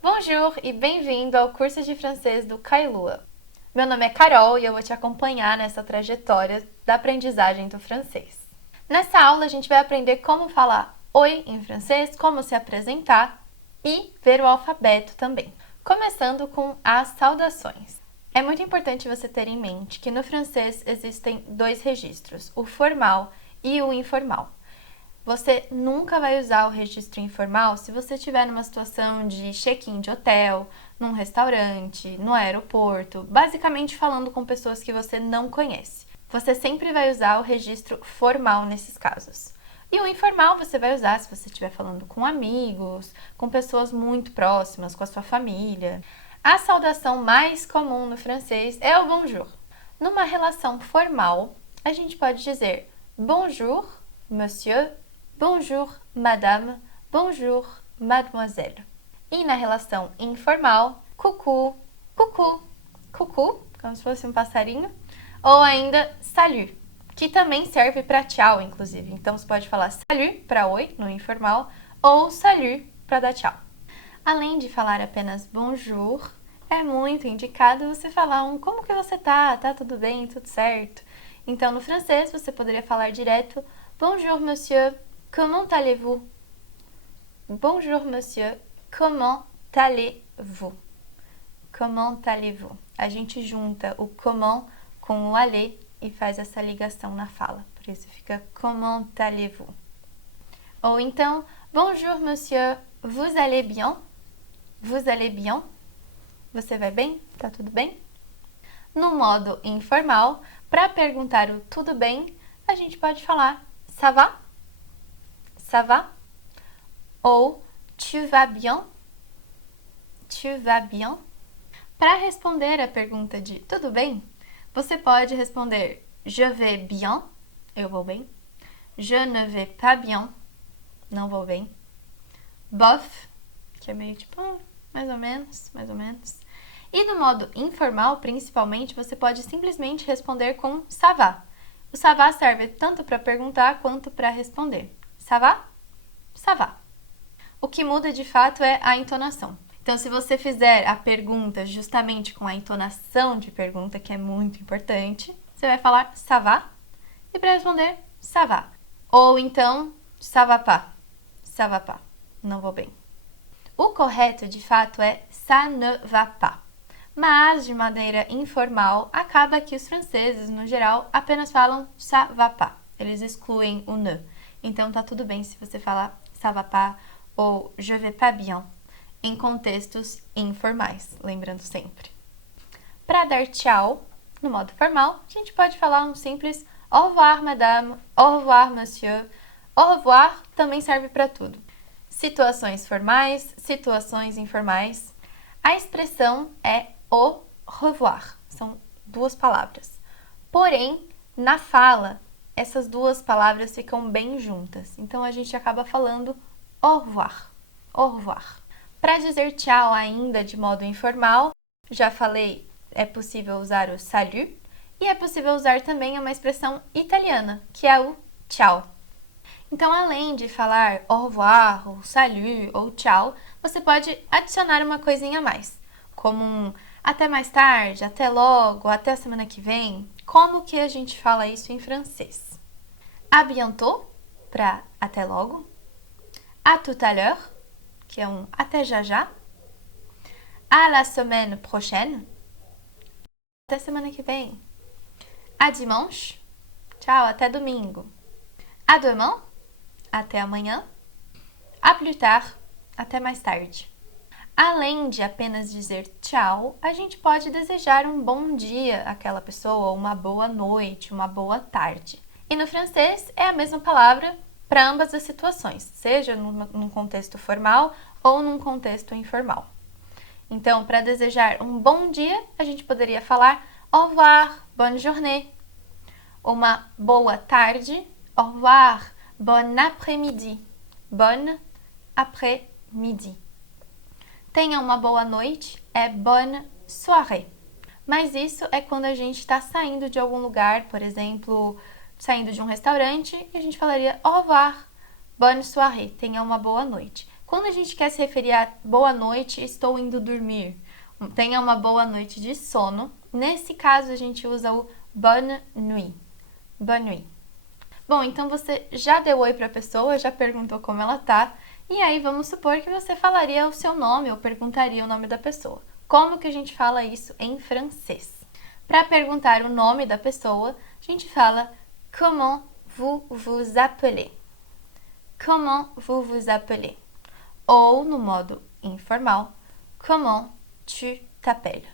Bonjour e bem-vindo ao curso de francês do Kailua. Meu nome é Carol e eu vou te acompanhar nessa trajetória da aprendizagem do francês. Nessa aula a gente vai aprender como falar oi em francês, como se apresentar e ver o alfabeto também. Começando com as saudações. É muito importante você ter em mente que no francês existem dois registros, o formal e o informal. Você nunca vai usar o registro informal se você estiver numa situação de check-in de hotel, num restaurante, no aeroporto, basicamente falando com pessoas que você não conhece. Você sempre vai usar o registro formal nesses casos. E o informal você vai usar se você estiver falando com amigos, com pessoas muito próximas, com a sua família. A saudação mais comum no francês é o bonjour. Numa relação formal, a gente pode dizer bonjour, monsieur, bonjour, madame, bonjour, mademoiselle. E na relação informal, coucou, coucou, coucou, como se fosse um passarinho, ou ainda salut, que também serve para tchau, inclusive. Então você pode falar salut para oi no informal ou salut para dar tchau. Além de falar apenas bonjour, é muito indicado você falar como que você tá? Tá tudo bem? Tudo certo? Então no francês você poderia falar direto bonjour monsieur, comment allez-vous? Bonjour monsieur, comment allez-vous? Comment allez-vous? A gente junta o comment com o allez e faz essa ligação na fala. Por isso fica comment allez-vous? Ou então, bonjour monsieur, vous allez bien? Vous allez bien? Você vai bem? Tá tudo bem? No modo informal, para perguntar o tudo bem, a gente pode falar ça va? Ça va? Ou tu vas bien? Tu vas bien? Para responder a pergunta de tudo bem, você pode responder je vais bien, eu vou bem. Je ne vais pas bien, não vou bem. Bof, que é meio tipo, mais ou menos, mais ou menos. E no modo informal, principalmente, você pode simplesmente responder com ça va. O ça va serve tanto para perguntar quanto para responder. Ça va? Ça va. O que muda de fato é a entonação. Então, se você fizer a pergunta justamente com a entonação de pergunta, que é muito importante, você vai falar ça va? E para responder, ça va. Ou então, ça va pas. Ça va pas. Não vou bem. O correto, de fato, é ça ne va pas. Mas, de maneira informal, acaba que os franceses, no geral, apenas falam ça va pas. Eles excluem o ne. Então, tá tudo bem se você falar ça va pas ou je vais pas bien, em contextos informais, lembrando sempre. Para dar tchau, no modo formal, a gente pode falar um simples au revoir, madame, au revoir, monsieur. Au revoir também serve para tudo. Situações formais, situações informais. A expressão é au revoir, são duas palavras. Porém, na fala, essas duas palavras ficam bem juntas. Então, a gente acaba falando au revoir, au revoir. Para dizer tchau ainda de modo informal, já falei, é possível usar o salut e é possível usar também uma expressão italiana, que é o ciao. Então, além de falar au revoir, ou salut, ou tchau, você pode adicionar uma coisinha a mais, como até mais tarde, até logo, até a semana que vem. Como que a gente fala isso em francês? À bientôt, para até logo. À tout à l'heure, que é até já já. À la semaine prochaine, até semana que vem. À dimanche, tchau, até domingo. À demain, até amanhã. À plus tard, até mais tarde. Além de apenas dizer tchau, a gente pode desejar um bom dia àquela pessoa, uma boa noite, uma boa tarde. E no francês é a mesma palavra para ambas as situações, seja num contexto formal ou num contexto informal. Então, para desejar um bom dia, a gente poderia falar au revoir, bonne journée. Uma boa tarde, au revoir, bon après-midi. Bonne après-midi. Tenha uma boa noite, é bonne soirée. Mas isso é quando a gente está saindo de algum lugar, por exemplo, saindo de um restaurante, e a gente falaria au revoir, bonne soirée, tenha uma boa noite. Quando a gente quer se referir a boa noite, estou indo dormir. Tenha uma boa noite de sono. Nesse caso, a gente usa o bonne nuit. Bonne nuit. Bom, então você já deu oi para a pessoa, já perguntou como ela tá, e aí vamos supor que você falaria o seu nome ou perguntaria o nome da pessoa. Como que a gente fala isso em francês? Para perguntar o nome da pessoa, a gente fala comment vous vous appelez? Comment vous vous appelez? Ou, no modo informal, comment tu t'appelles?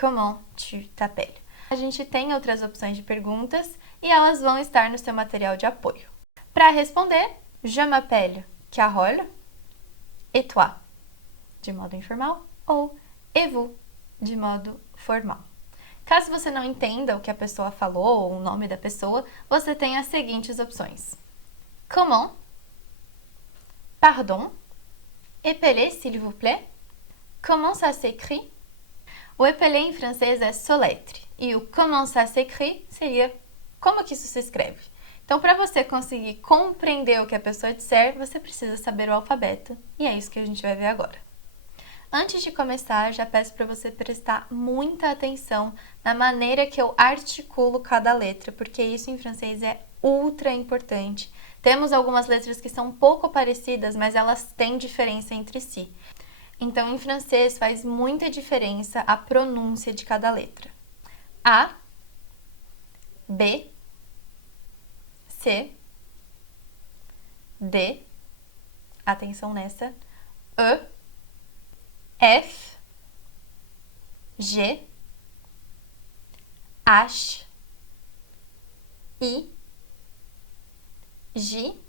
Comment tu t'appelles? A gente tem outras opções de perguntas e elas vão estar no seu material de apoio. Para responder, je m'appelle Carole, et toi, de modo informal, ou et vous, de modo formal. Caso você não entenda o que a pessoa falou ou o nome da pessoa, você tem as seguintes opções. Comment? Pardon? Épelé, s'il vous plaît? Comment ça s'écrit? O épelé em francês é soletre e o comment ça s'écrit seria como que isso se escreve. Então, para você conseguir compreender o que a pessoa disser, você precisa saber o alfabeto e é isso que a gente vai ver agora. Antes de começar, já peço para você prestar muita atenção na maneira que eu articulo cada letra, porque isso em francês é ultra importante. Temos algumas letras que são um pouco parecidas, mas elas têm diferença entre si. Então, em francês, faz muita diferença a pronúncia de cada letra. A, B, C, D, atenção nessa, E, F, G, H, I, J,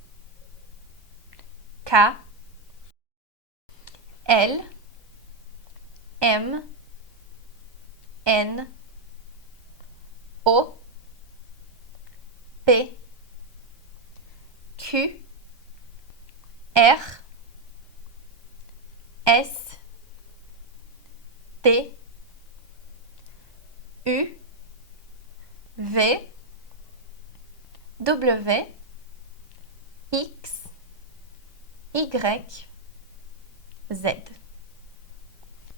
K, L, M, N, O, P, Q, R, S, T, U, V, W, X, Y, Z.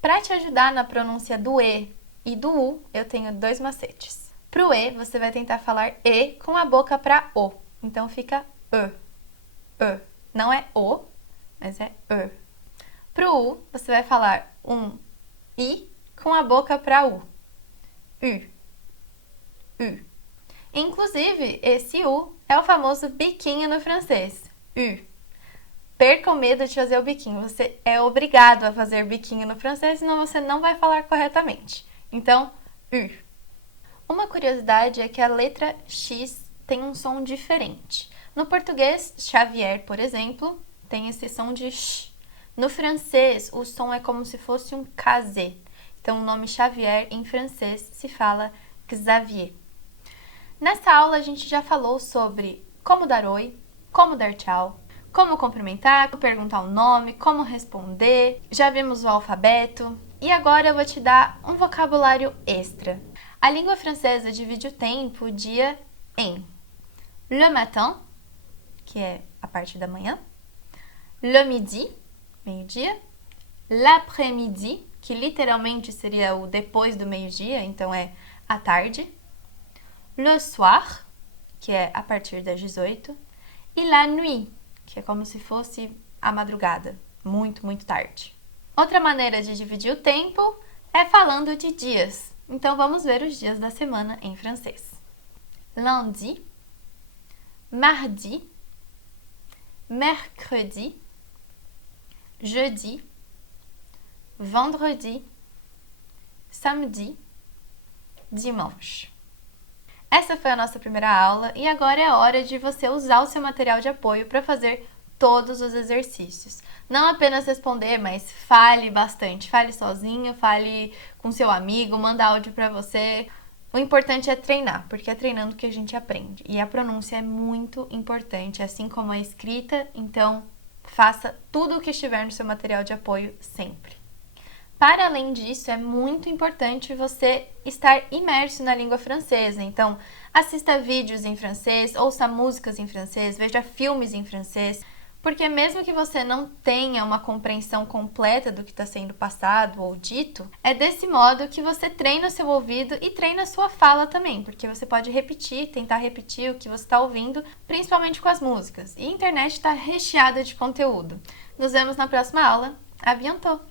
Para te ajudar na pronúncia do E e do U, eu tenho dois macetes. Para o E, você vai tentar falar E com a boca para O. Então fica E, E. Não é O, mas é E. Para o U, você vai falar um I com a boca para U. U. U. Inclusive, esse U é o famoso biquinho no francês. U. Perca o medo de fazer o biquinho. Você é obrigado a fazer biquinho no francês, senão você não vai falar corretamente. Então, U. Uma curiosidade é que a letra X tem um som diferente. No português, Xavier, por exemplo, tem esse som de X. No francês, o som é como se fosse um KZ. Então, o nome Xavier, em francês, se fala Xavier. Nessa aula, a gente já falou sobre como dar oi, como dar tchau, como cumprimentar, como perguntar o nome, como responder. Já vimos o alfabeto. E agora eu vou te dar um vocabulário extra. A língua francesa divide o tempo, o dia, em le matin, que é a parte da manhã, le midi, meio-dia, l'après-midi, que literalmente seria o depois do meio-dia, então é à tarde, le soir, que é a partir das 18, e la nuit, que é como se fosse a madrugada, muito, muito tarde. Outra maneira de dividir o tempo é falando de dias. Então vamos ver os dias da semana em francês. Lundi, mardi, mercredi, jeudi, vendredi, samedi, dimanche. Essa foi a nossa primeira aula e agora é hora de você usar o seu material de apoio para fazer todos os exercícios. Não apenas responder, mas fale bastante. Fale sozinho, fale com seu amigo, manda áudio para você. O importante é treinar, porque é treinando que a gente aprende. E a pronúncia é muito importante, assim como a escrita, então faça tudo o que estiver no seu material de apoio sempre. Para além disso, é muito importante você estar imerso na língua francesa. Então, assista vídeos em francês, ouça músicas em francês, veja filmes em francês. Porque mesmo que você não tenha uma compreensão completa do que está sendo passado ou dito, é desse modo que você treina o seu ouvido e treina a sua fala também, porque você pode repetir, tentar repetir o que você está ouvindo, principalmente com as músicas. E a internet está recheada de conteúdo. Nos vemos na próxima aula. À bientôt!